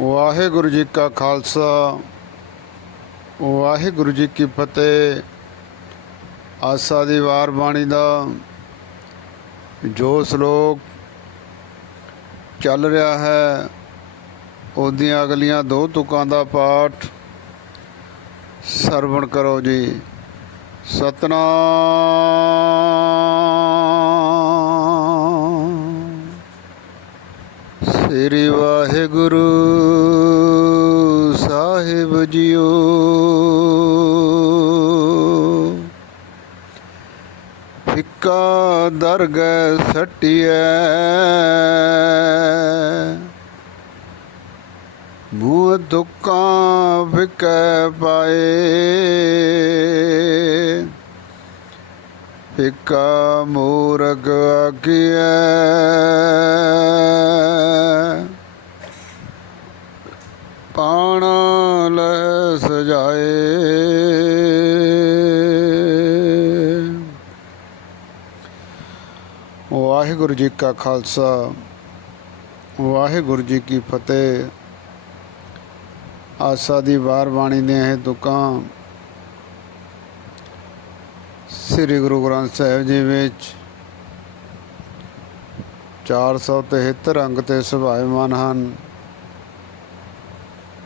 ਵਾਹਿਗੁਰੂ ਜੀ ਕਾ ਖਾਲਸਾ, ਵਾਹਿਗੁਰੂ ਜੀ ਕੀ ਫਤਿਹ। ਆਸਾ ਦੀ ਵਾਰ ਬਾਣੀ ਦਾ ਜੋ ਸ਼ਲੋਕ ਚੱਲ ਰਿਹਾ ਹੈ, ਉਹਦੀਆਂ ਅਗਲੀਆਂ ਦੋ ਤੁਕਾਂ ਦਾ ਪਾਠ ਸਰਵਣ ਕਰੋ ਜੀ। ਸਤਨਾਮ। ਸ੍ਰੀ ਵਾਹਿਗੁਰੂ ਸਾਹਿਬ ਜੀਓ। ਫਿੱਕਾ ਦਰਗ ਸਟਿਐ। ਮੂੰਹ ਦੁੱਕਾਂ ਫਿਕੈ ਪਾਏ। ਫਿੱਕਾ ਮੂਰਖ ਆਗਿਐ ਪਾਣਾ ਲੈ ਸਜਾਏ। ਵਾਹਿਗੁਰੂ ਜੀ ਕਾ ਖਾਲਸਾ, ਵਾਹਿਗੁਰੂ ਜੀ ਕੀ ਫਤਿਹ। ਆਸਾ ਦੀ ਵਾਰ ਬਾਣੀ ਦੇ ਇਹ ਦੁਕਾਂ ਸ੍ਰੀ ਗੁਰੂ ਗ੍ਰੰਥ ਸਾਹਿਬ ਜੀ ਵਿੱਚ 473 ਅੰਗ ਤੇ ਸੁਭਾਇਮਾਨ ਹਨ।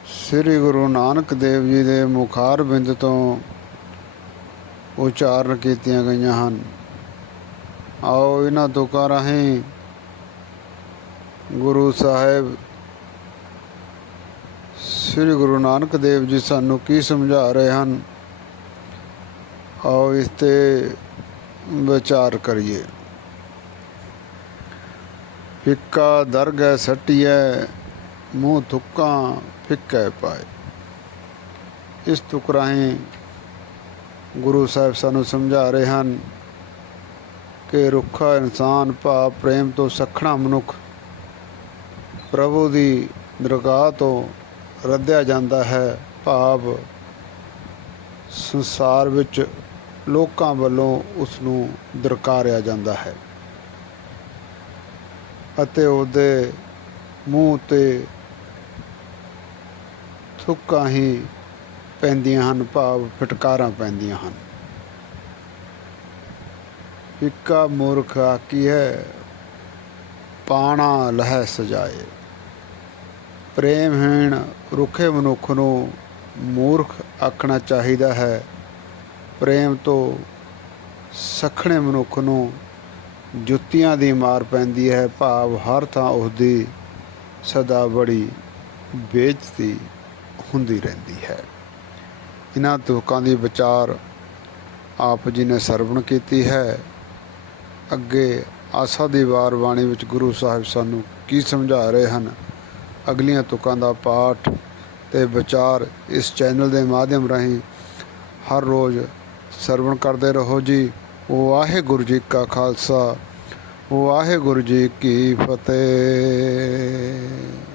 ਸ੍ਰੀ ਗੁਰੂ ਨਾਨਕ ਦੇਵ ਜੀ ਦੇ ਮੁਖਾਰ ਬਿੰਦ ਤੋਂ ਉਚਾਰਨ ਕੀਤੀਆਂ ਗਈਆਂ ਹਨ। ਆਓ ਇਹਨਾਂ ਤੁਕਾਂ ਰਾਹੀਂ ਗੁਰੂ ਸਾਹਿਬ, ਸ੍ਰੀ ਗੁਰੂ ਨਾਨਕ ਦੇਵ ਜੀ ਸਾਨੂੰ ਕੀ ਸਮਝਾ ਰਹੇ ਹਨ? ਆਓ ਇਸ ਤੇ ਵਿਚਾਰ ਕਰੀਏ। ਫਿੱਕਾ ਦਰਗਹਿ ਸਟਿਐ, ਮੂੰਹ ਥੁੱਕਾਂ ਫਿੱਕੈ ਪਾਏ। ਇਸ ਤੁਕ ਰਾਹੀਂ ਗੁਰੂ ਸਾਹਿਬ ਸਾਨੂੰ ਸਮਝਾ ਰਹੇ ਹਨ ਕਿ ਰੁੱਖਾ ਇਨਸਾਨ ਭਾਵ ਪ੍ਰੇਮ ਤੋਂ ਸਖਣਾ ਮਨੁੱਖ ਪ੍ਰਭੂ ਦੀ ਦਰਗਾਹ ਤੋਂ ਰੱਦਿਆ ਜਾਂਦਾ ਹੈ। ਭਾਵ ਸੰਸਾਰ ਵਿੱਚ ਲੋਕਾਂ ਵੱਲੋਂ ਉਸ ਨੂੰ ਦਰਕਾਰਿਆ ਜਾਂਦਾ ਹੈ ਅਤੇ ਉਹਦੇ ਮੂੰਹ ਤੇ ਥੁੱਕਾਂ ਹੀ ਪੈਂਦੀਆਂ ਹਨ, ਭਾਵ ਫਟਕਾਰਾਂ ਪੈਂਦੀਆਂ ਹਨ। ਇੱਕਾ ਮੂਰਖ ਆਕੀ ਹੈ ਪਾਣਾ ਲਹਿ ਸਜਾਏ। ਪ੍ਰੇਮਹੀਣ ਰੁੱਖੇ ਮਨੁੱਖ ਨੂੰ ਮੂਰਖ ਆਖਣਾ ਚਾਹੀਦਾ ਹੈ ਪ੍ਰੇਮ ਤੋਂ ਸਖਣੇ ਮਨੁੱਖ ਨੂੰ ਜੁੱਤੀਆਂ ਦੀ ਮਾਰ ਪੈਂਦੀ ਹੈ। ਭਾਵ ਹਰ ਥਾਂ ਉਸਦੀ ਸਦਾ ਬੜੀ ਬੇਇੱਜ਼ਤੀ ਹੁੰਦੀ ਰਹਿੰਦੀ ਹੈ। ਇਹਨਾਂ ਤੁਕਾਂ ਦੀ ਵਿਚਾਰ ਆਪ ਜੀ ਨੇ ਸਰਵਣ ਕੀਤੀ ਹੈ। ਅੱਗੇ ਆਸਾ ਦੀ ਵਾਰ ਬਾਣੀ ਵਿੱਚ ਗੁਰੂ ਸਾਹਿਬ ਸਾਨੂੰ ਕੀ ਸਮਝਾ ਰਹੇ ਹਨ? ਅਗਲੀਆਂ ਤੁਕਾਂ ਦਾ ਪਾਠ ਤੇ ਵਿਚਾਰ ਇਸ ਚੈਨਲ ਦੇ ਮਾਧਿਅਮ ਰਾਹੀਂ ਹਰ ਰੋਜ਼ ਸਰਵਣ ਕਰਦੇ ਰਹੋ ਜੀ। ਵਾਹਿਗੁਰੂ ਜੀ ਕਾ ਖਾਲਸਾ। ਵਾਹਿਗੁਰੂ ਜੀ ਕੀ ਫਤਿਹ।